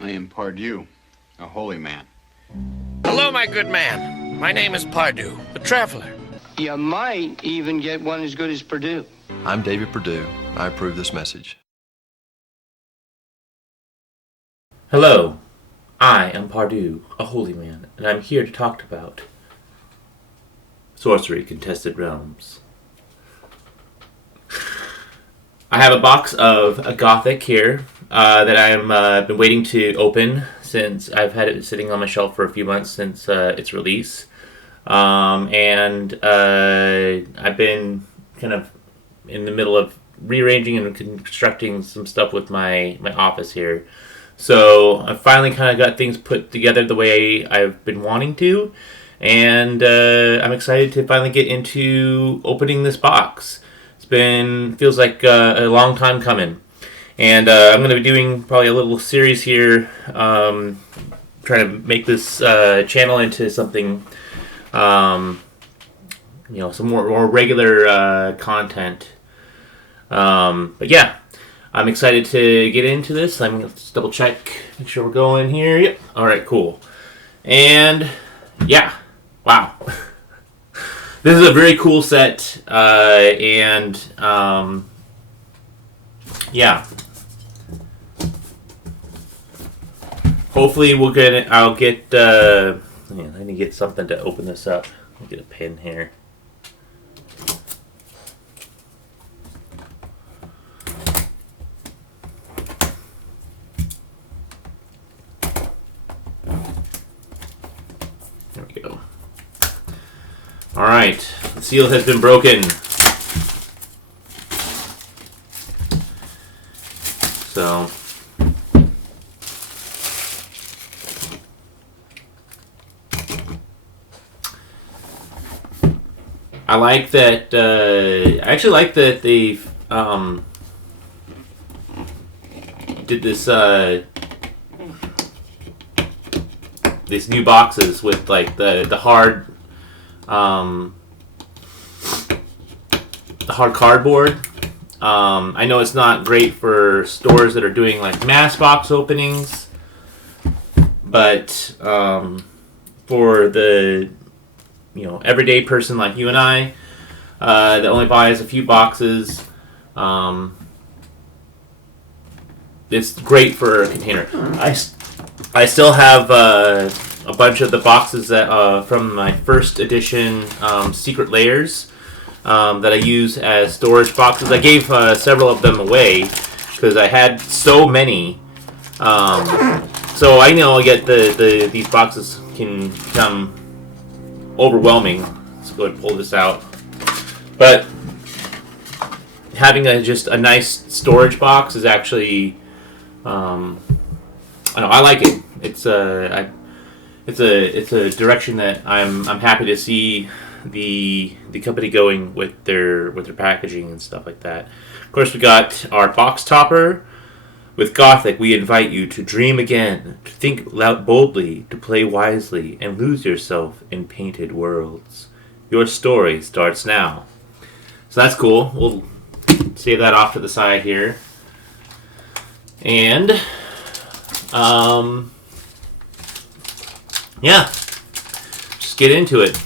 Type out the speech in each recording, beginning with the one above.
I am Pardieu, a holy man. Hello, my good man. My name is Pardieu, the traveler. You might even get one as good as Purdue. I'm David Perdue. I approve this message. Hello, I am Pardieu, a holy man, and I'm here to talk about Sorcery Contested Realms. I have a box of a Gothic here that I've been waiting to open since I've had it sitting on my shelf for a few months since its release. And I've been kind of in the middle of rearranging and constructing some stuff with my office here. So I finally kind of got things put together the way I've been wanting to, and I'm excited to finally get into opening this box. Feels like a long time coming, and I'm going to be doing probably a little series here, trying to make this channel into something, some more regular content. But yeah, I'm excited to get into this. I'm going to just double check, make sure we're going here. Yep. All right, cool. And yeah, wow. This is a very cool set, and yeah. Hopefully I'll get, I need to get something to open this up. I'll get a pen here. There we go. Alright, the seal has been broken. So, I like that, I actually like that they did this, these new boxes with like the hard cardboard. I know it's not great for stores that are doing like mass box openings, but for the everyday person like you and I that only buys a few boxes, it's great for a container. I still have a bunch of the boxes that from my first edition Secret Layers that I use as storage boxes. I gave several of them away because I had so many. So I know these boxes can become overwhelming. Let's go ahead and pull this out. But having just a nice storage box is actually, I like it. It's a direction that I'm happy to see the company going with their packaging and stuff like that. Of course, we got our box topper. With Gothic, we invite you to dream again, to think boldly, to play wisely, and lose yourself in painted worlds. Your story starts now. So that's cool. We'll save that off to the side here. And, yeah, just get into it.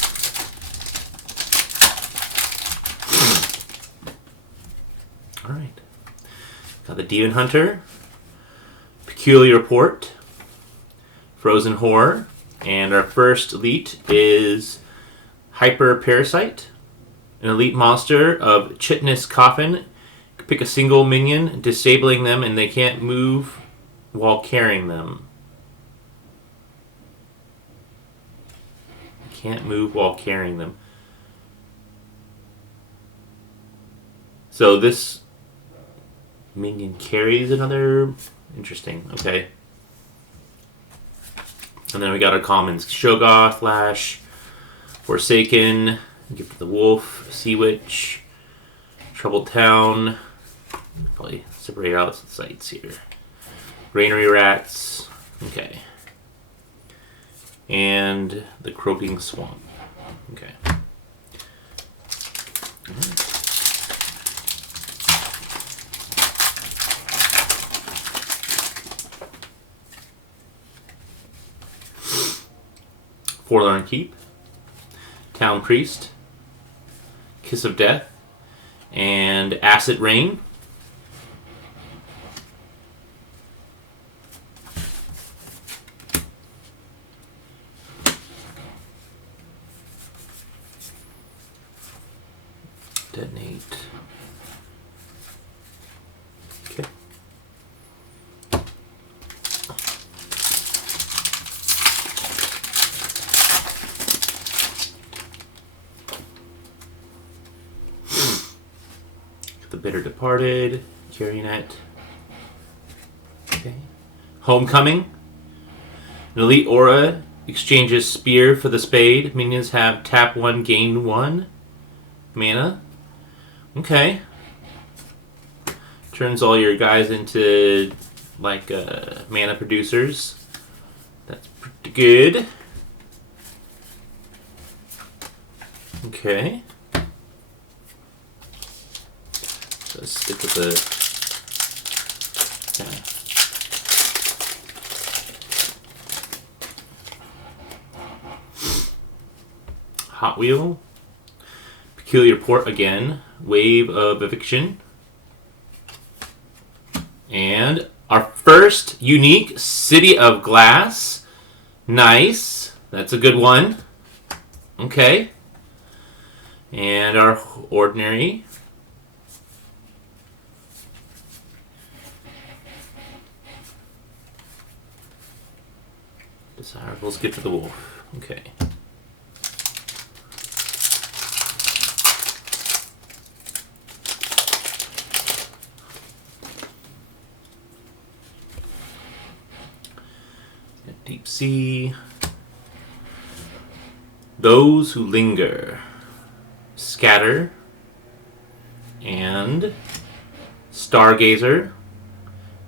All right. Got the Demon Hunter, Peculiar Port, Frozen Horror, and our first elite is Hyper Parasite, an elite monster of Chitinous Coffin. Pick a single minion, disabling them, and they can't move while carrying them. Can't move while carrying them. So this minion carries another. Interesting. Okay. And then we got our commons: Shoggoth, Lash, Forsaken, Gift of the Wolf, Sea Witch, Troubled Town. Probably separate out the sites here. Granary Rats. Okay. And the Croaking Swamp. Okay. Forlorn Keep, Town Priest, Kiss of Death, and Acid Rain. Detonate. Okay. The Bitter Departed, Carionet. Okay. Homecoming. An elite aura exchanges spear for the spade. Minions have tap 1, gain 1 mana. Okay. Turns all your guys into like mana producers. That's pretty good. Okay. Let's stick with the. Okay. Hot Wheel. Peculiar Port again. Wave of Eviction. And our first unique City of Glass. Nice. That's a good one. Okay. And our ordinary. Desirables, get to the wolf. Okay. Deep Sea. Those Who Linger. Scatter. And Stargazer.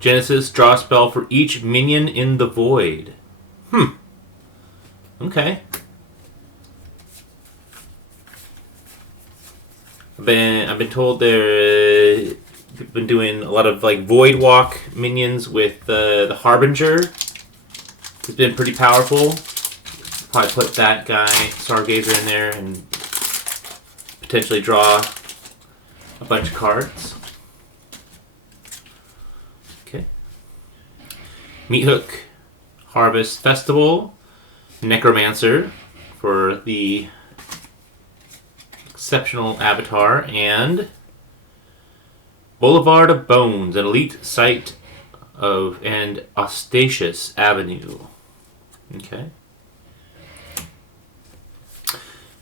Genesis, draw a spell for each minion in the void. Okay. I've been told they've been doing a lot of like Void Walk minions with the Harbinger. It's been pretty powerful. Probably put that guy, Stargazer, in there and potentially draw a bunch of cards. Okay. Meathook, Harvest Festival, Necromancer for the exceptional avatar, and Boulevard of Bones, an elite site of and Audacious Avenue. Okay.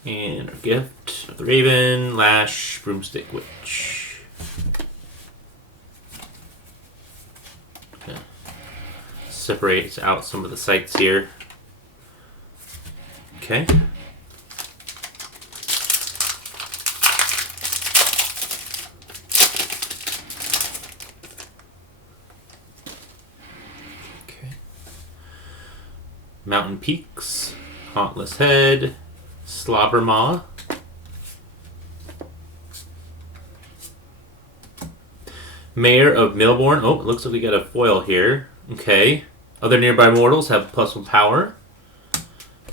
And our gift of the Raven, Lash, Broomstick Witch. Okay. Separates out some of the sites here. Okay. Okay. Mountain Peaks, Hauntless Head, Slobbermaw, Mayor of Milborn. Oh, it looks like we got a foil here. Okay. Other nearby mortals have +1 power.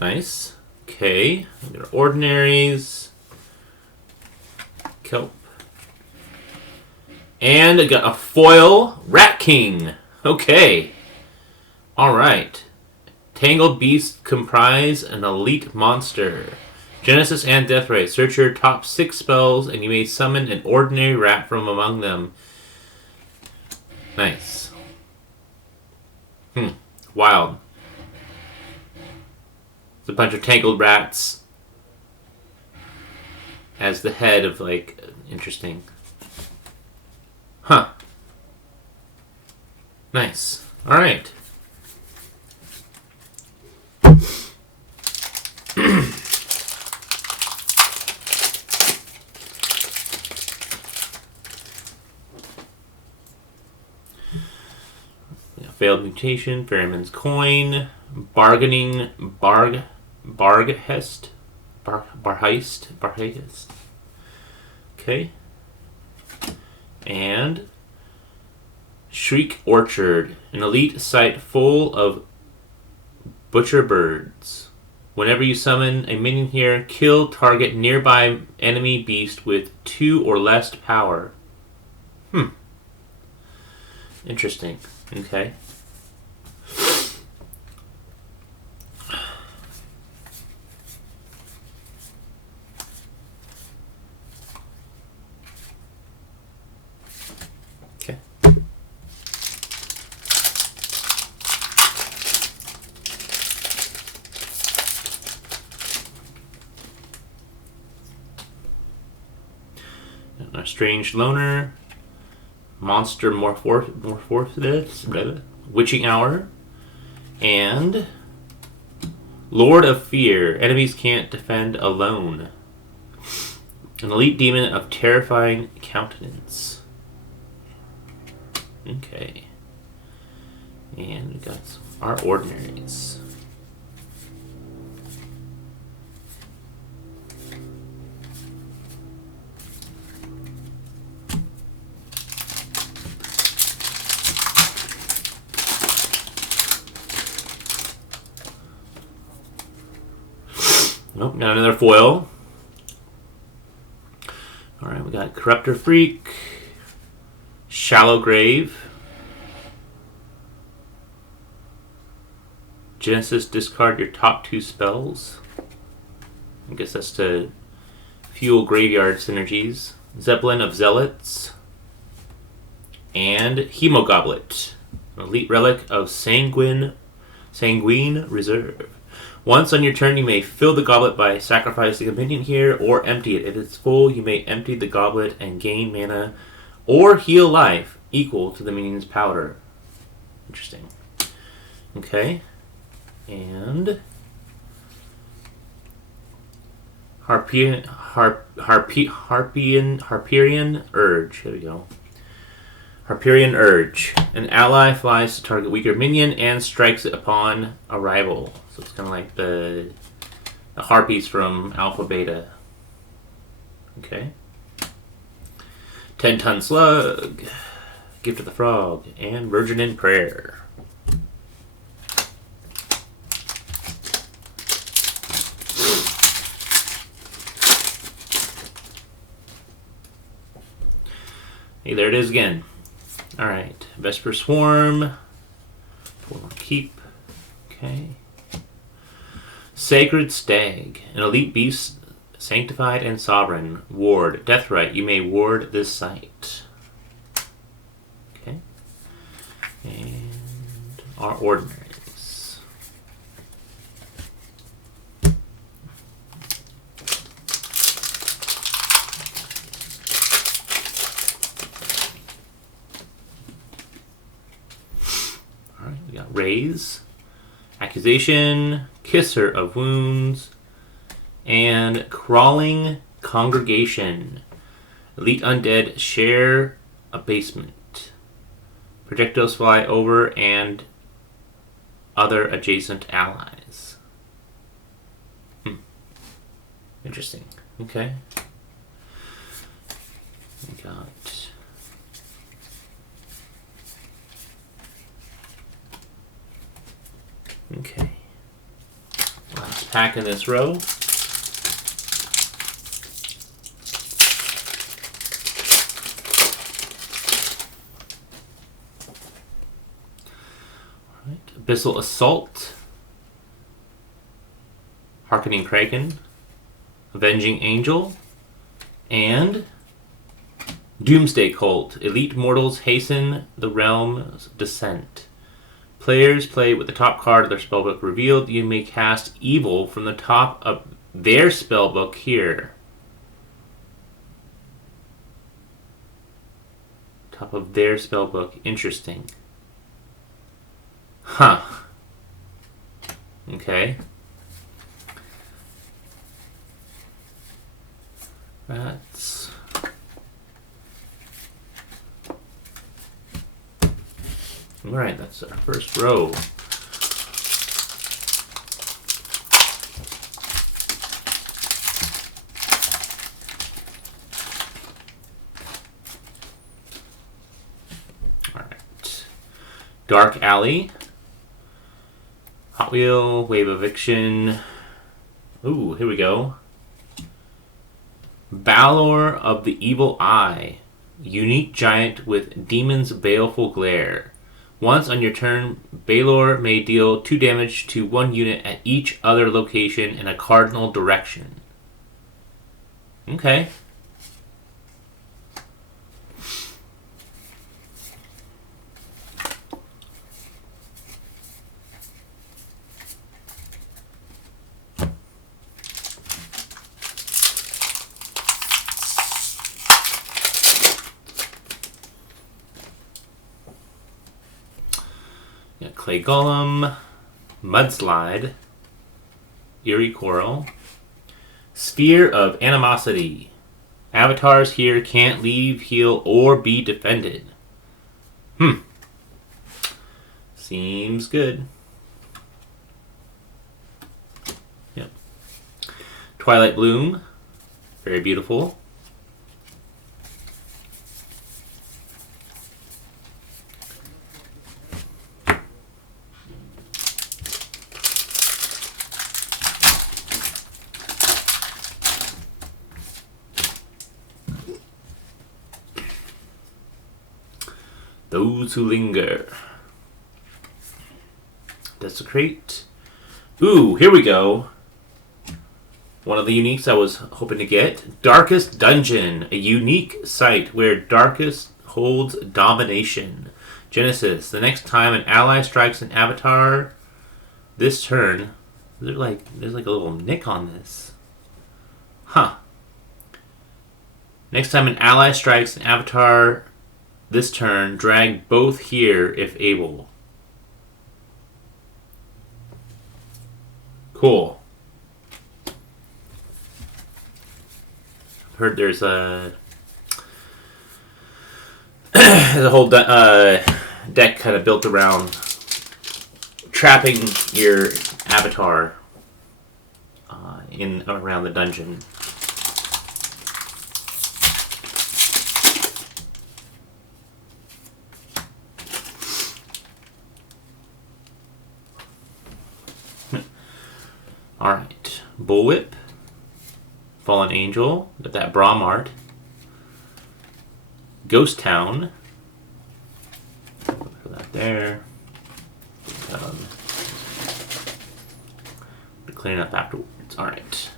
Nice. Okay. We got our ordinaries. Kelp. And I got a foil Rat King. Okay. Alright. Tangled Beasts comprise an elite monster. Genesis and Deathray. Search your top 6 spells and you may summon an ordinary rat from among them. Nice. Wild. It's a bunch of tangled rats as the head of, like, interesting. Huh. Nice. Alright. Failed Mutation, Ferryman's Coin, Bargaining, Bargheist. Okay. And Shriek Orchard, an elite site full of butcher birds. Whenever you summon a minion here, kill target nearby enemy beast with 2 or less power. Interesting. Okay. Okay. A strange loner. Monster Morphosis, Witching Hour, and Lord of Fear. Enemies can't defend alone. An elite demon of terrifying countenance. Okay. And we got our ordinaries. Nope, got another foil. Alright, we got Corruptor Freak, Shallow Grave, Genesis, discard your top 2 spells. I guess that's to fuel graveyard synergies. Zeppelin of Zealots, and Hemogoblet, an elite relic of Sanguine Reserve. Once on your turn, you may fill the goblet by sacrificing a minion here, or empty it. If it's full, you may empty the goblet and gain mana or heal life equal to the minion's power. Interesting. Okay. And Harpian Urge. There we go. Harpian Urge. An ally flies to target weaker minion and strikes it upon arrival. So it's kind of like the harpies from Alpha Beta. Okay. 10-ton slug. Gift of the Frog. And Virgin in Prayer. Hey, there it is again. Alright, Vesper Swarm. Keep. Okay. Sacred Stag. An elite beast, sanctified and sovereign. Ward. Deathrite. You may ward this site. Okay. And our ordinaries. We got Raise, Accusation, Kisser of Wounds, and Crawling Congregation. Elite Undead share a basement. Projectiles fly over and other adjacent allies. Interesting. Okay. We got... Okay. Last pack in this row. Alright. Abyssal Assault. Harkening Kraken. Avenging Angel. And Doomsday Cult. Elite Mortals hasten the realm's descent. Players play with the top card of their spellbook revealed. You may cast evil from the top of their spellbook here. Top of their spellbook. Interesting. Huh. Okay. That's... Alright, that's our first row. Alright. Dark Alley. Hot Wheel, Wave Eviction, Ooh, here we go. Balor of the Evil Eye. Unique giant with demon's baleful glare. Once on your turn, Balor may deal 2 damage to 1 unit at each other location in a cardinal direction. Okay. Got Clay Golem, Mudslide, Eerie Coral, Sphere of Animosity. Avatars here can't leave, heal, or be defended. Seems good. Yep. Twilight Bloom, very beautiful. Those Who Linger. Desecrate. Ooh, here we go. One of the uniques I was hoping to get. Darkest Dungeon. A unique site where Darkest holds domination. Genesis. The next time an ally strikes an avatar this turn... There's like a little nick on this. Huh. Next time an ally strikes an avatar... this turn, drag both here if able. Cool. I've heard there's a there's a whole deck kind of built around trapping your avatar in around the dungeon. Alright. Bullwhip. Fallen Angel. Got that Brahm art. Ghost Town. Put that there. Clean up afterwards. Alright.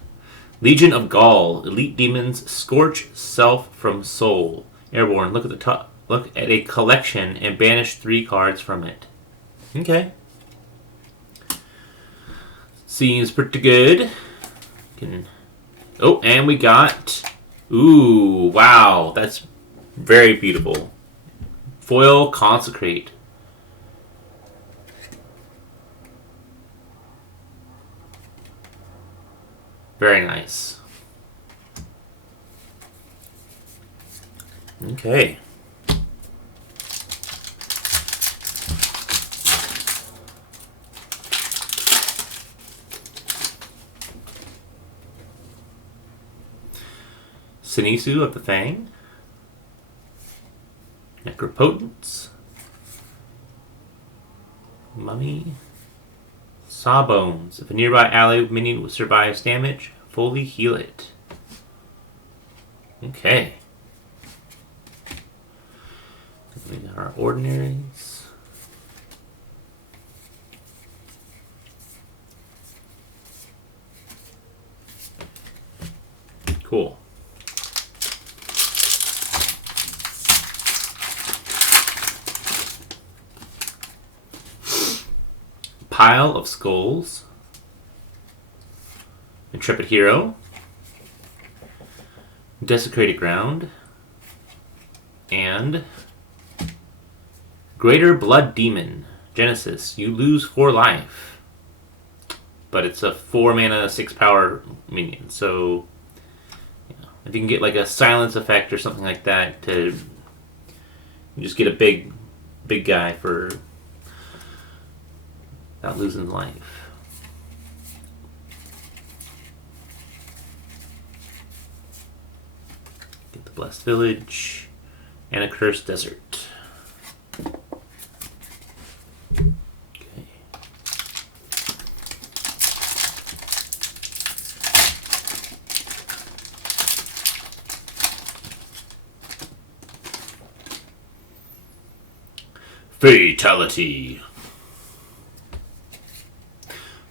Legion of Gaul. Elite Demons. Scorch Self from Soul. Airborne. Look at the top. Look at a collection and banish 3 cards from it. Okay. Seems pretty good. Oh, and we got... Ooh, wow. That's very beautiful. Foil Consecrate. Very nice. Okay. Sinisu of the Fang. Necropotence. Mummy. Sawbones. If a nearby ally minion survives damage, fully heal it. Okay. We got our ordinaries. Cool. Pile of Skulls. Intrepid Hero. Desecrated Ground. And Greater Blood Demon. Genesis. You lose 4 life. But it's a 4 mana, 6 power minion. So, if you can get like a silence effect or something like that to just get a big guy for without losing life. Get the Blessed Village and a Cursed Desert. Okay. Fatality.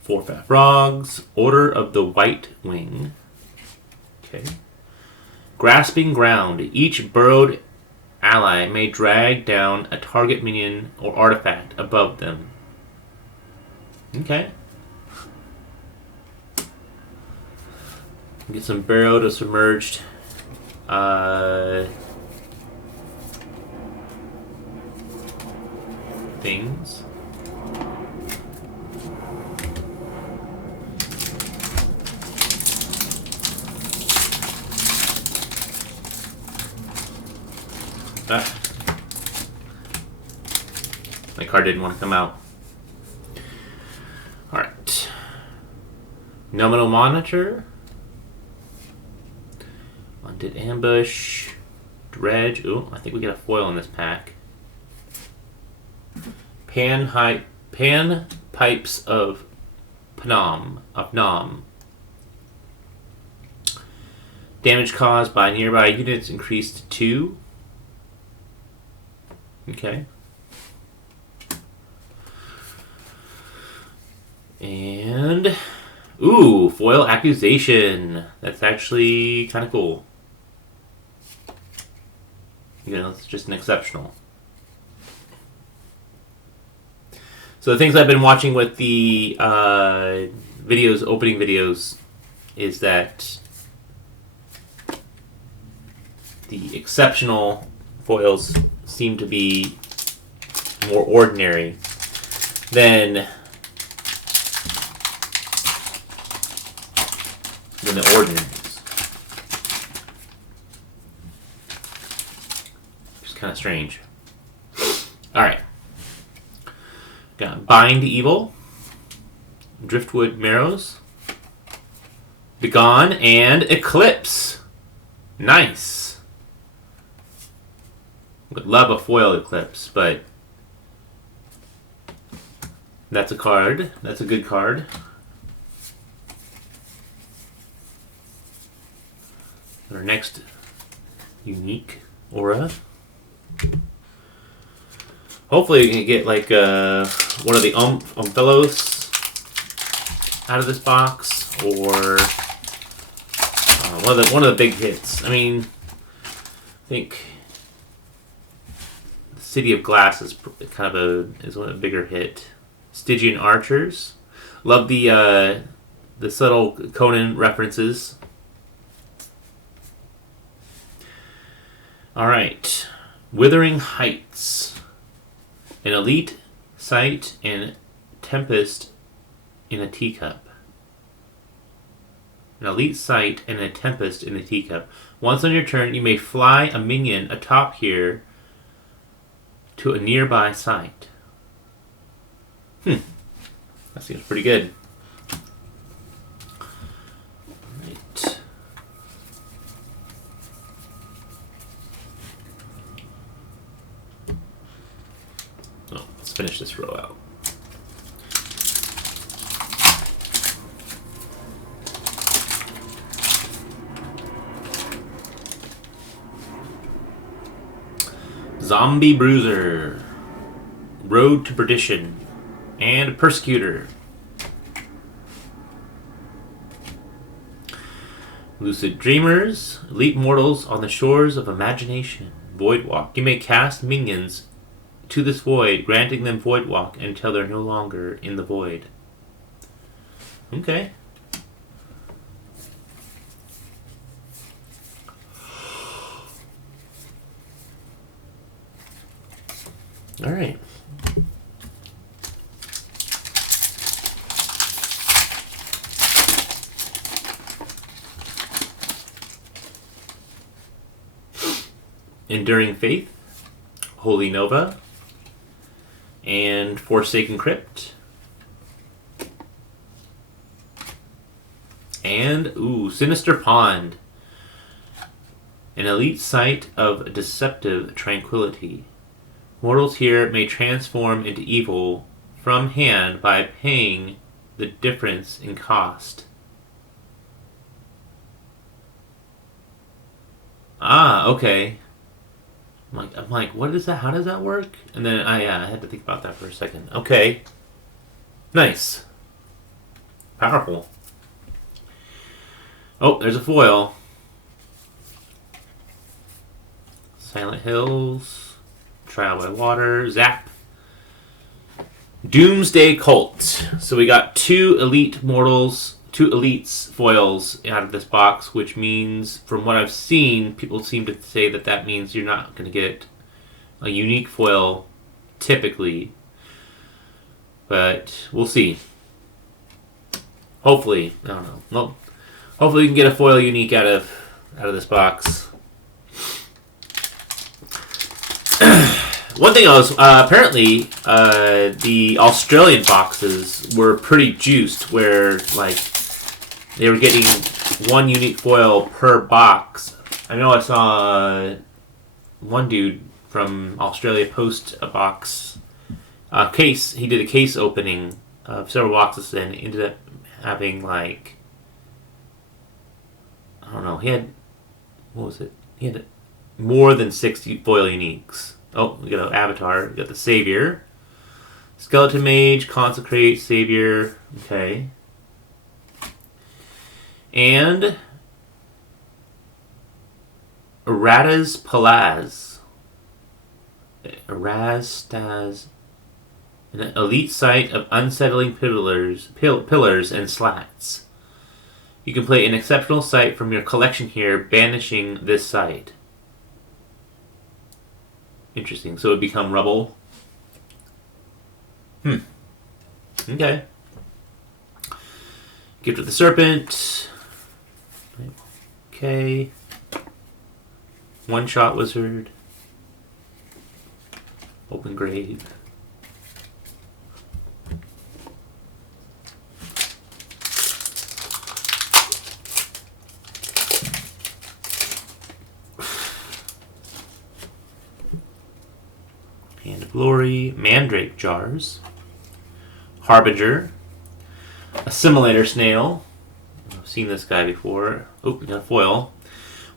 4 fat frogs. Order of the White Wing. Okay. Grasping ground. Each burrowed ally may drag down a target minion or artifact above them. Okay. Get some burrowed or submerged things. My card didn't want to come out. Alright. Nominal Monitor. Undead Ambush. Dredge. Ooh, I think we get a foil in this pack. Pan Pipes of Nam. Damage caused by nearby units increased to 2. Okay. And ooh, foil accusation. That's actually kind of cool. You know, it's just an exceptional. So the things I've been watching with the videos, opening videos, is that the exceptional foils seem to be more ordinary than the ordinaries. Which is kind of strange. Alright. Got Bind Evil, Driftwood Marrows, Begone, and Eclipse. Nice. Would love a foil Eclipse, but that's a card. That's a good card. Our next unique aura. Hopefully we can get like one of the Umphalos out of this box, or one of the big hits. I mean, I think the City of Glass is kind of a bigger hit. Stygian Archers. Love the subtle Conan references. All right, Withering Heights. An elite sight and tempest in a teacup. An elite sight and a tempest in a teacup. Once on your turn, you may fly a minion atop here to a nearby site. That seems pretty good. Right. Oh, let's finish this row out. Zombie Bruiser, Road to Perdition, and Persecutor. Lucid Dreamers, Elite Mortals on the Shores of Imagination, Void Walk. You may cast minions to this void, granting them Void Walk until they're no longer in the void. Okay. All right. Enduring Faith, Holy Nova, and Forsaken Crypt. And, Sinister Pond. An elite site of deceptive tranquility. Mortals here may transform into evil from hand by paying the difference in cost. Ah, okay. I'm like, what is that? How does that work? And then I had to think about that for a second. Okay. Nice. Powerful. Oh, there's a foil. Silent Hills. Trial by Water. Zap. Doomsday Cult. So we got 2 elite mortals, 2 elites foils out of this box, which means, from what I've seen, people seem to say that means you're not going to get a unique foil typically. But we'll see. Hopefully, I don't know. Well, hopefully we can get a foil unique out of this box. One thing apparently the Australian boxes were pretty juiced, where like they were getting 1 unique foil per box. I know I saw one dude from Australia post a box case. He did a case opening of several boxes and ended up having like, I don't know. He had, what was it? He had more than 60 foil uniques. Oh, we got an avatar. We got the Savior. Skeleton Mage, Consecrate, Savior. Okay. And Errata's Palaz. Erastaz. An elite site of unsettling pillars and slats. You can play an exceptional site from your collection here, banishing this site. Interesting. So it would become rubble. Okay. Gift of the Serpent. Okay. One-shot wizard. Open grave. Hand of Glory, Mandrake Jars, Harbinger, Assimilator Snail. I've seen this guy before. Oh, we got a foil.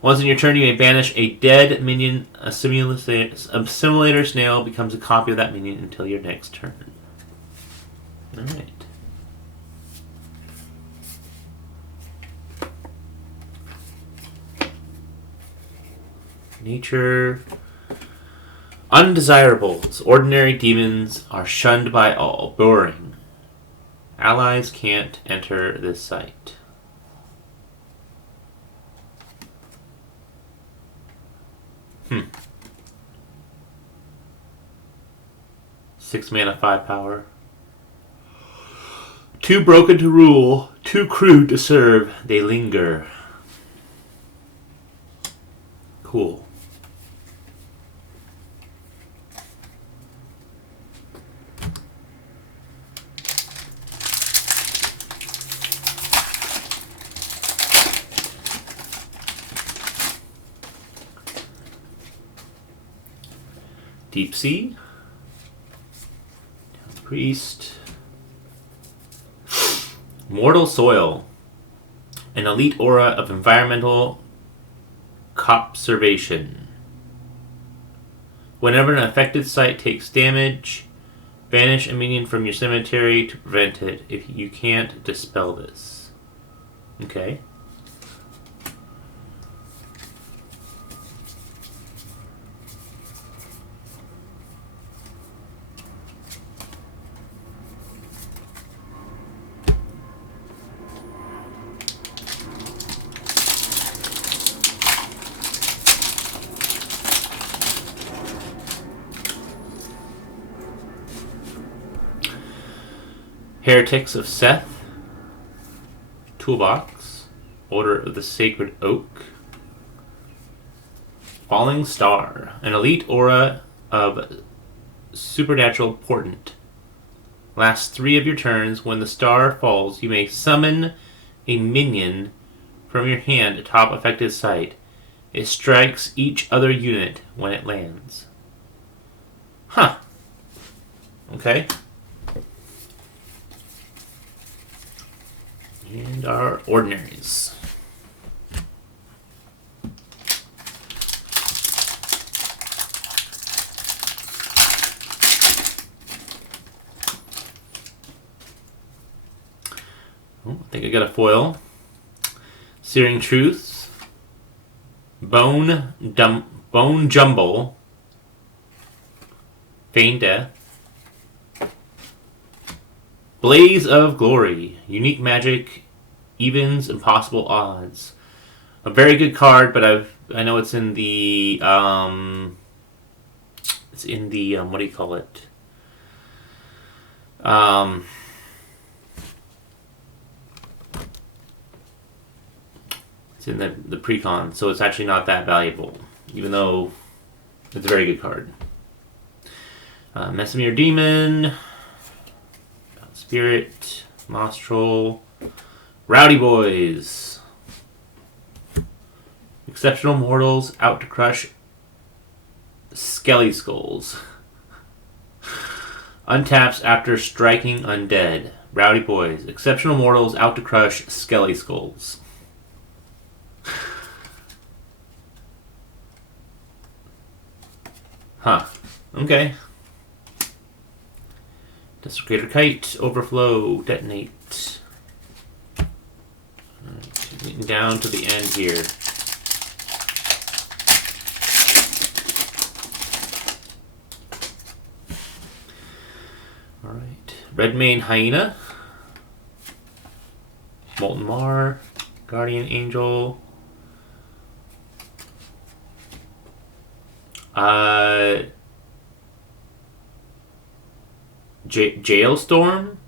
Once in your turn, you may banish a dead minion. Assimilator Snail becomes a copy of that minion until your next turn. Alright. Nature. Undesirables. Ordinary demons are shunned by all. Boring. Allies can't enter this site. 6 mana, 5 power. 2 broken to rule, 2 crude to serve. They linger. Cool. Deep Sea, Priest, Mortal Soil, an elite aura of environmental conservation. Whenever an affected site takes damage, banish a minion from your cemetery to prevent it. If you can't, dispel this. Okay. Heretics of Seth, Toolbox, Order of the Sacred Oak, Falling Star, an elite aura of supernatural portent. Last 3 of your turns, when the star falls, you may summon a minion from your hand atop affected site. It strikes each other unit when it lands. Huh. Okay. And our ordinaries. Oh, I think I got a foil. Searing Truths. Bone Jumble. Feign Death. Blaze of Glory. Unique magic. Evens impossible odds. A very good card, but I know it's in the what do you call it? It's in the pre-con, so it's actually not that valuable, even though it's a very good card. Messamere Demon, Spirit, Mostrel, Rowdy Boys, Exceptional Mortals, Out to Crush Skelly Skulls. Untaps after striking undead. Rowdy Boys, Exceptional Mortals, Out to Crush Skelly Skulls. Huh. Okay. Desecrator Kite, Overflow, Detonate. Alright, getting down to the end here. Alright. Redmane Hyena. Molten Mar. Guardian Angel. Jailstorm?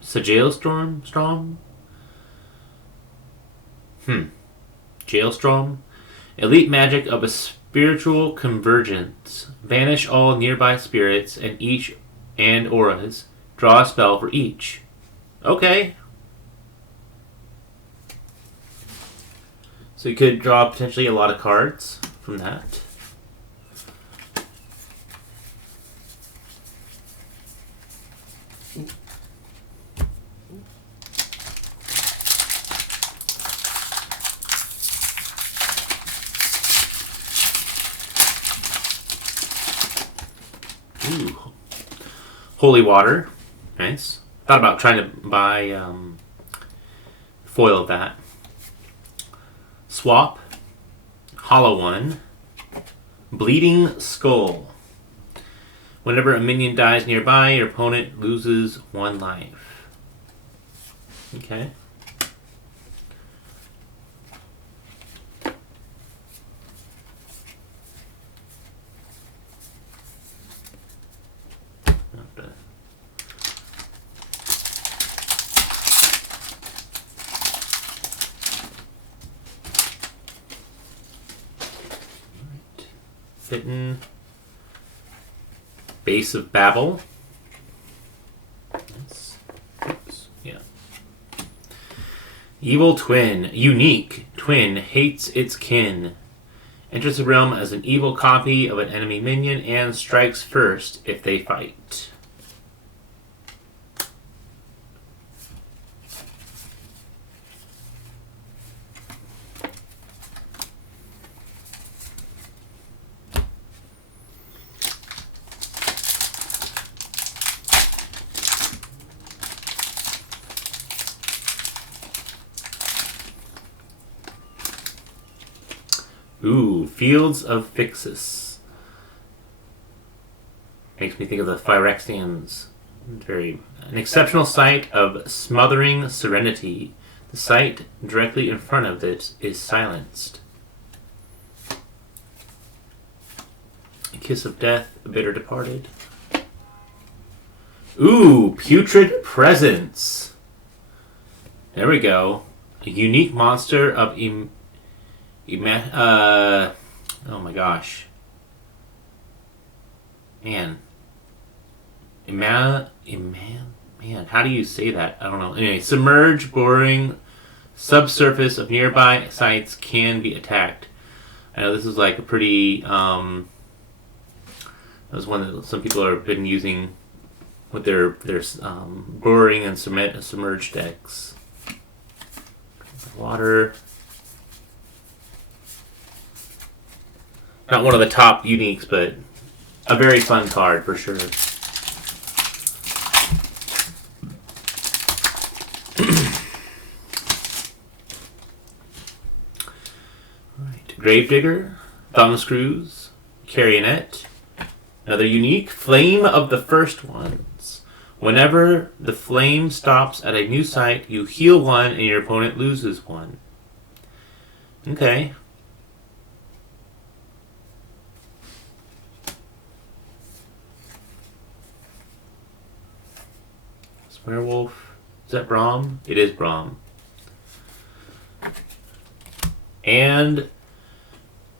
Jailstorm? Jailstorm? Elite magic of a spiritual convergence. Banish all nearby spirits and auras. Draw a spell for each. Okay. So you could draw potentially a lot of cards from that. Ooh. Holy Water. Nice. Thought about trying to buy foil of that. Swap. Hollow One. Bleeding Skull. Whenever a minion dies nearby, your opponent loses 1 life. Okay. Fitten. Base of Babel. Yeah. Evil Twin. Unique. Twin hates its kin. Enters the realm as an evil copy of an enemy minion and strikes first if they fight. Ooh, Fields of Fixus. Makes me think of the Phyrexians. An exceptional sight of smothering serenity. The sight directly in front of it is silenced. A Kiss of Death, a Bitter Departed. Ooh, Putrid Presence. There we go. A unique monster of oh my gosh. Man, how do you say that? I don't know. Anyway, submerge, boring, subsurface of nearby sites can be attacked. I know this is like a pretty, that was one that some people have been using with their boring and submerged decks. Water. Not one of the top uniques, but a very fun card for sure. Gravedigger, Thumbscrews, Carrionet. Another unique, Flame of the First Ones. Whenever the flame stops at a new site, you heal 1 and your opponent loses 1. Okay. Werewolf. Is that Braum? It is Braum. And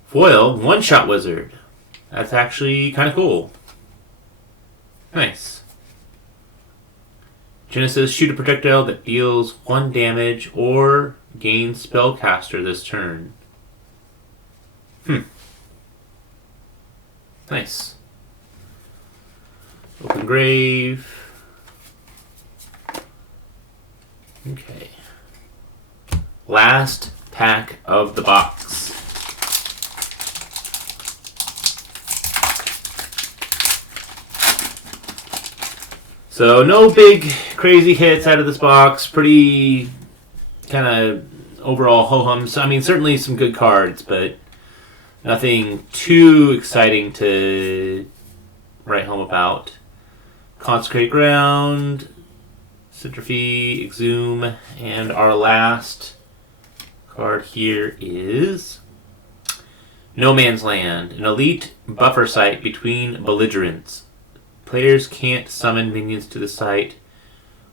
foil, one-shot wizard. That's actually kind of cool. Nice. Genesis, shoot a projectile that deals 1 damage or gains spellcaster this turn. Nice. Open grave. Okay. Last pack of the box. So no big crazy hits out of this box. Pretty kind of overall ho-hums. I mean, certainly some good cards, but nothing too exciting to write home about. Consecrate Ground, Centrifuge, Exhume, and our last card here is No Man's Land, an elite buffer site between belligerents. Players can't summon minions to the site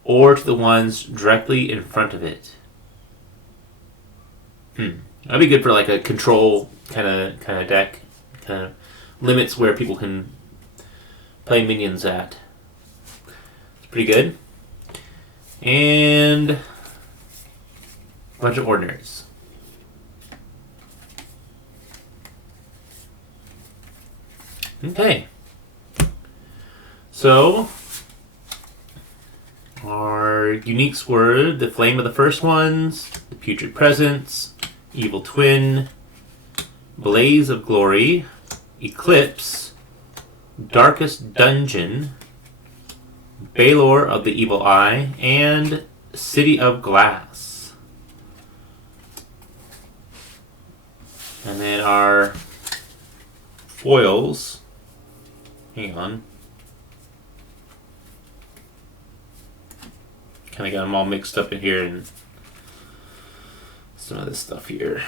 or to the ones directly in front of it. That'd be good for like a control kind of deck. Kind of limits where people can play minions at. It's pretty good. And a bunch of ordinaries. Okay. So, our uniques were the Flame of the First Ones, the Putrid Presence, Evil Twin, Blaze of Glory, Eclipse, Darkest Dungeon, Balor of the Evil Eye, and City of Glass. And then our foils. Hang on. Kind of got them all mixed up in here and some of this stuff here.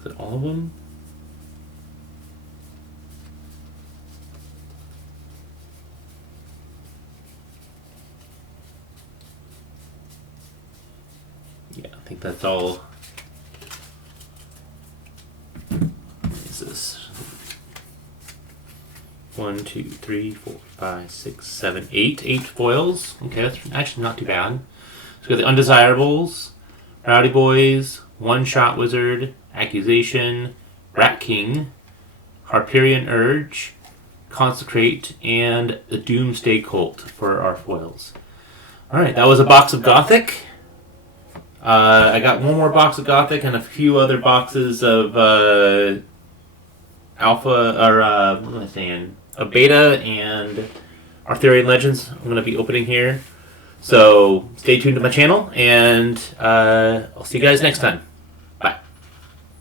Is it all of them? Yeah, I think that's all. What is this? 1, 2, 3, 4, 5, 6, 7, 8. 8 foils. Okay, that's actually not too bad. So we got the Undesirables, Rowdy Boys, One Shot Wizard, Accusation, Rat King, Harperian Urge, Consecrate, and the Doomsday Cult for our foils. Alright, that was a box of Gothic. I got one more box of Gothic and a few other boxes of Alpha, or what am I saying? A Beta and Arthurian Legends I'm going to be opening here. So stay tuned to my channel, and I'll see you guys next time.